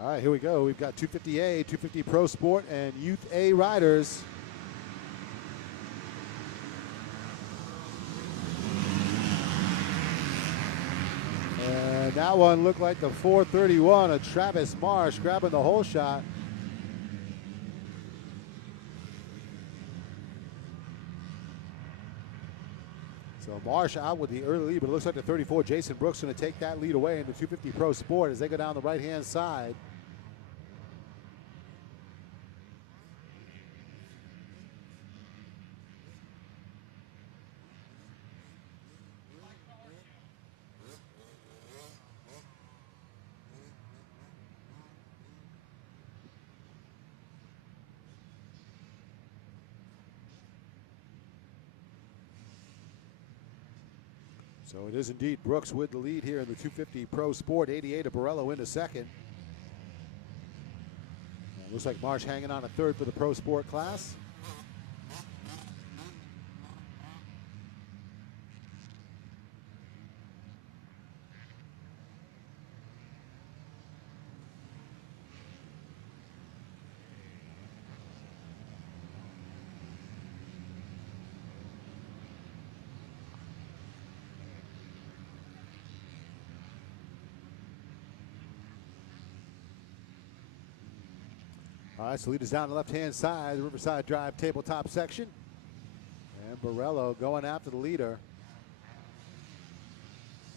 All right, here we go. We've got 250A, 250 Pro Sport, and Youth A riders. And that one looked like the 431 of Travis Marsh grabbing the whole shot. So Marsh out with the early lead, but it looks like the 34, Jason Brooks, going to take that lead away in the 250 Pro Sport as they go down the right-hand side. So it is indeed Brooks with the lead here in the 250 Pro Sport. 88 of Borello into second. And looks like Marsh hanging on a third for the Pro Sport class. All right, so lead is down the left-hand side, the Riverside Drive tabletop section. And Borello going after the leader.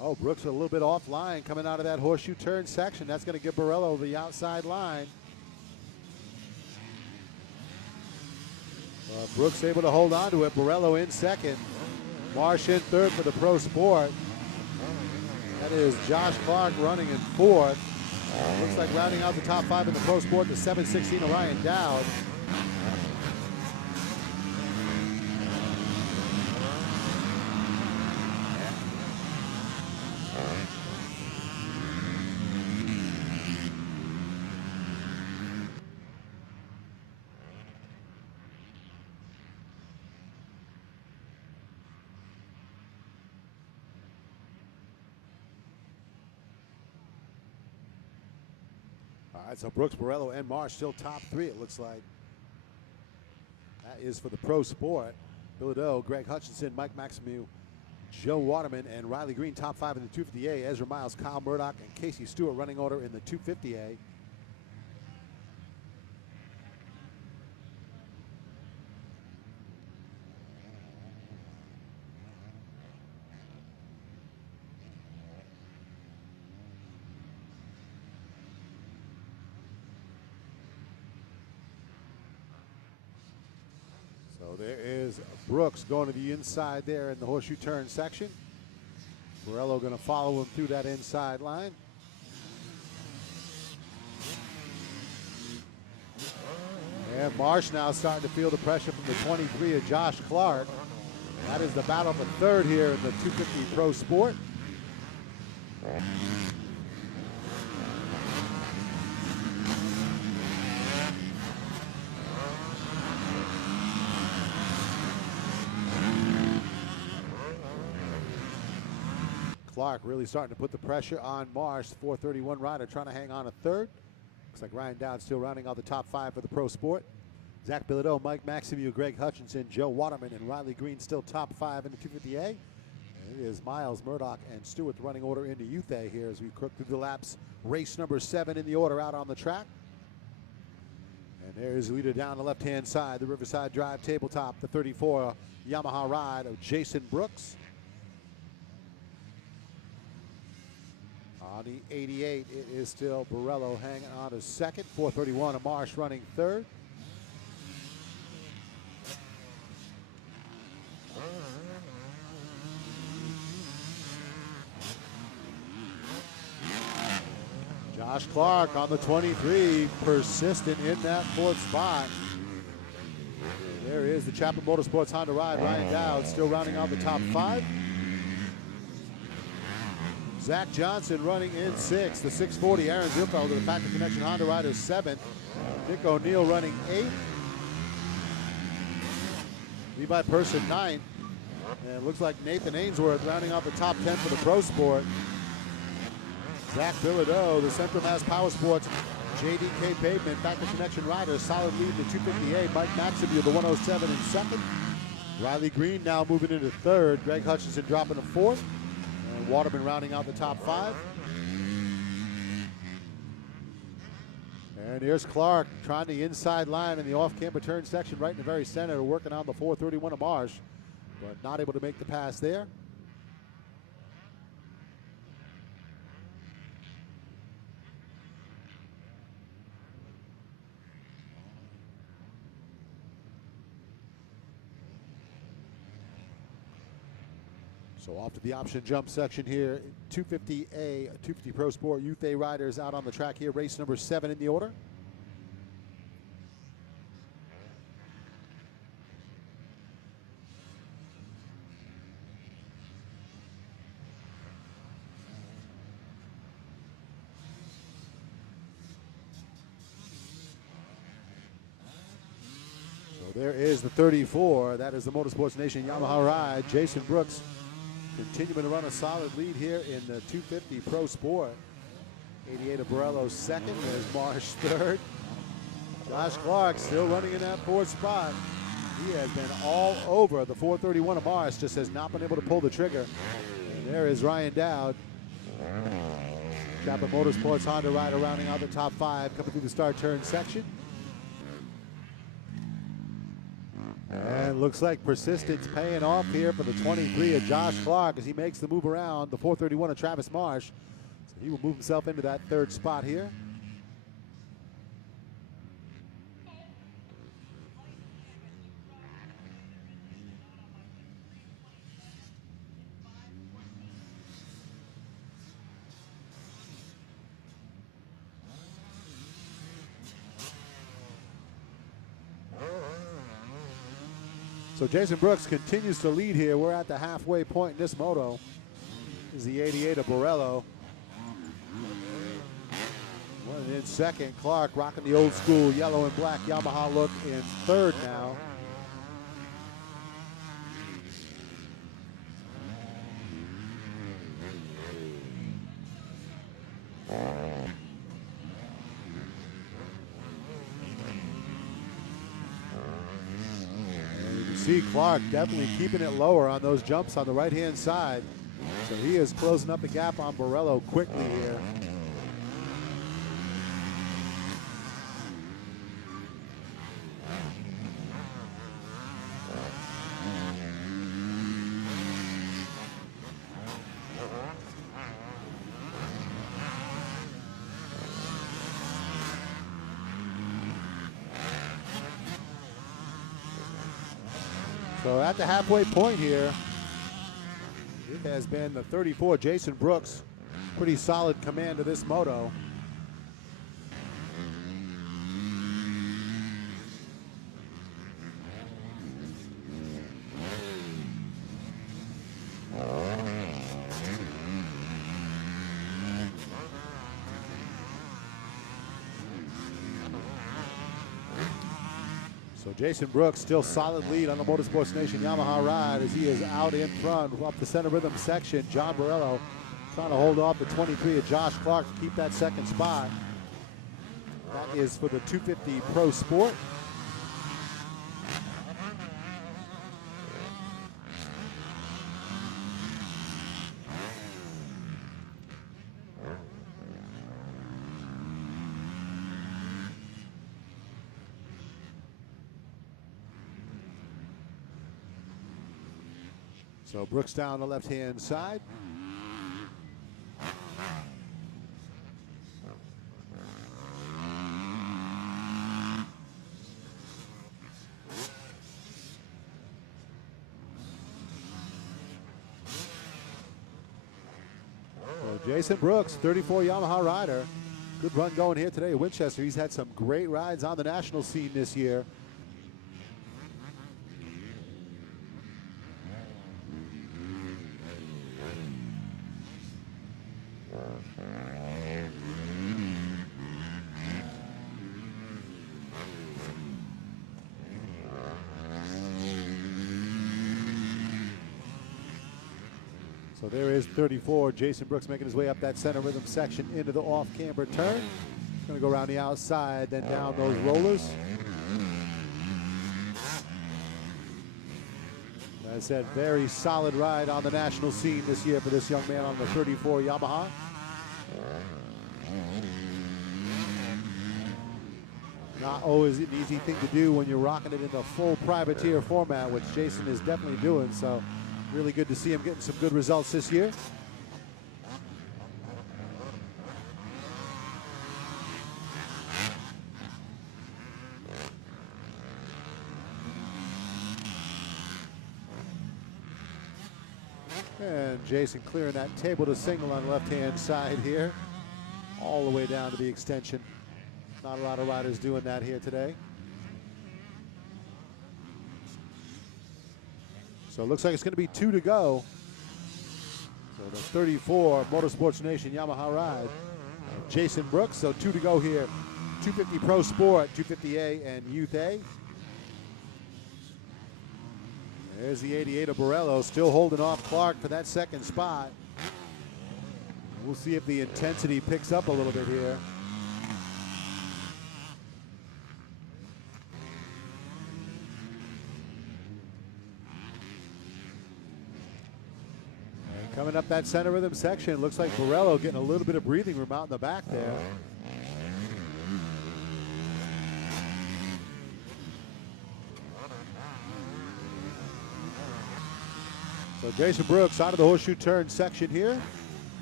Oh, Brooks a little bit offline coming out of that horseshoe turn section. That's going to give Borello the outside line. Brooks able to hold on to it. Borello in second. Marsh in third for the Pro Sport. That is Josh Clark running in fourth. Looks like rounding out the top five in the Pro Sport, the 716 of Ryan Dowd. All right, so Brooks, Borello, and Marsh still top three, it looks like. That is for the Pro Sport. Bilodeau, Greg Hutchinson, Mike Maximiu, Joe Waterman, and Riley Green top five in the 250A. Ezra Miles, Kyle Murdoch, and Casey Stewart running order in the 250A. So there is Brooks going to the inside there in the horseshoe turn section. Borello going to follow him through that inside line. And Marsh now starting to feel the pressure from the 23 of Josh Clark. That is the battle for third here in the 250 Pro Sport. Clark really starting to put the pressure on Marsh. 431 rider trying to hang on a third. Looks like Ryan Dowd still rounding out the top five for the Pro Sport. Zach Bilodeau, Mike Maximiu, Greg Hutchinson, Joe Waterman, and Riley Green still top five in the 250A. And it is Miles, Murdoch, and Stewart running order into Youth A here as we crook through the laps. Race number 7 in the order out on the track. And there's the leader down the left-hand side, the Riverside Drive tabletop, the 34 Yamaha ride of Jason Brooks. On the 88, it is still Borello hanging on to second. 431 of Marsh running third. Josh Clark on the 23, persistent in that fourth spot. There is the Chapel Motorsports Honda ride. Ryan Dowd still rounding out the top five. Zach Johnson running in sixth. The 640, Aaron Zielfeld, the Factor Connection Honda rider, seventh. Dick O'Neill running eighth. Levi Person ninth. And it looks like Nathan Ainsworth rounding out the top 10 for the Pro Sport. Zach Bilodeau, the Central Mass Power Sports JDK Pavement, Factor Connection Riders, solid lead in the 250A. Mike Maximil, the 107 in second. Riley Green now moving into third. Greg Hutchinson dropping to fourth. And Waterman rounding out the top five. And here's Clark trying the inside line in the off-camber turn section right in the very center, working on the 431 of Marsh, but not able to make the pass there. So off to the option jump section here, 250A, 250 Pro Sport Youth A riders out on the track here, race number 7 in the order. So there is the 34. That is the Motorsports Nation Yamaha ride. Jason Brooks continuing to run a solid lead here in the 250 Pro Sport. 88 of Borello second. There's Marsh third. Josh Clark still running in that fourth spot. He has been all over the 431 of Marsh, just has not been able to pull the trigger. And there is Ryan Dowd. Chapel Motorsports Honda rider rounding out the top five, coming through the start turn section. And looks like persistence paying off here for the 23 of Josh Clark as he makes the move around the 431 of Travis Marsh. So he will move himself into that third spot here. So Jason Brooks continues to lead here. We're at the halfway point in this moto. This is the 88 of Borello. Running in second. Clark rocking the old school yellow and black Yamaha look in third now. See Clark definitely keeping it lower on those jumps on the right-hand side. So he is closing up the gap on Borello quickly here. So at the halfway point here, it has been the 34, Jason Brooks. Pretty solid command of this moto. So Jason Brooks still solid lead on the Motorsports Nation Yamaha ride as he is out in front up the center rhythm section. John Borello trying to hold off the 23 of Josh Clark to keep that second spot. That is for the 250 Pro Sport. So Brooks down the left-hand side. So Jason Brooks, 34 Yamaha rider. Good run going here today at Winchester. He's had some great rides on the national scene this year. So there is 34, Jason Brooks making his way up that center rhythm section into the off-camber turn. Going to go around the outside, then down those rollers. As I said, very solid ride on the national scene this year for this young man on the 34 Yamaha. Not always an easy thing to do when you're rocking it in the full privateer format, which Jason is definitely doing. So really good to see him getting some good results this year. And Jason clearing that table to single on the left-hand side here, all the way down to the extension. Not a lot of riders doing that here today. So it looks like it's going to be 2 to go. So the 34 Motorsports Nation Yamaha ride. Jason Brooks, so 2 to go here. 250 Pro Sport, 250A, and Youth A. There's the 88 of Borello, still holding off Clark for that second spot. We'll see if the intensity picks up a little bit here. And coming up that center rhythm section, looks like Borello getting a little bit of breathing room out in the back there. So Jason Brooks out of the horseshoe turn section here.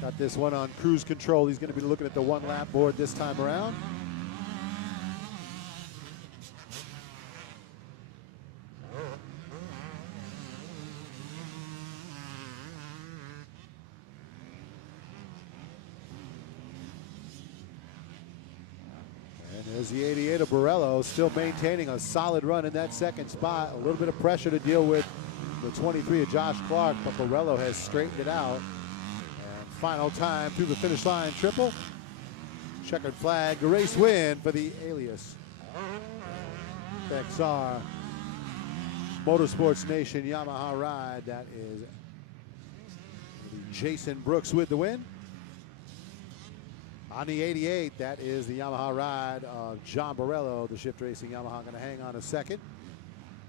Got this one on cruise control. He's going to be looking at the 1 lap board this time around. And there's the 88 of Borello, still maintaining a solid run in that second spot. A little bit of pressure to deal with the 23 of Josh Clark, but Borello has straightened it out. And final time through the finish line, triple. Checkered flag, race win for the Alias XR Motorsports Nation Yamaha ride. That is Jason Brooks with the win. On the 88, that is the Yamaha ride of John Borello. The Shift Racing Yamaha going to hang on a second.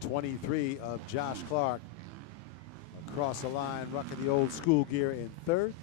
23 of Josh Clark across the line, rocking the old school gear in third.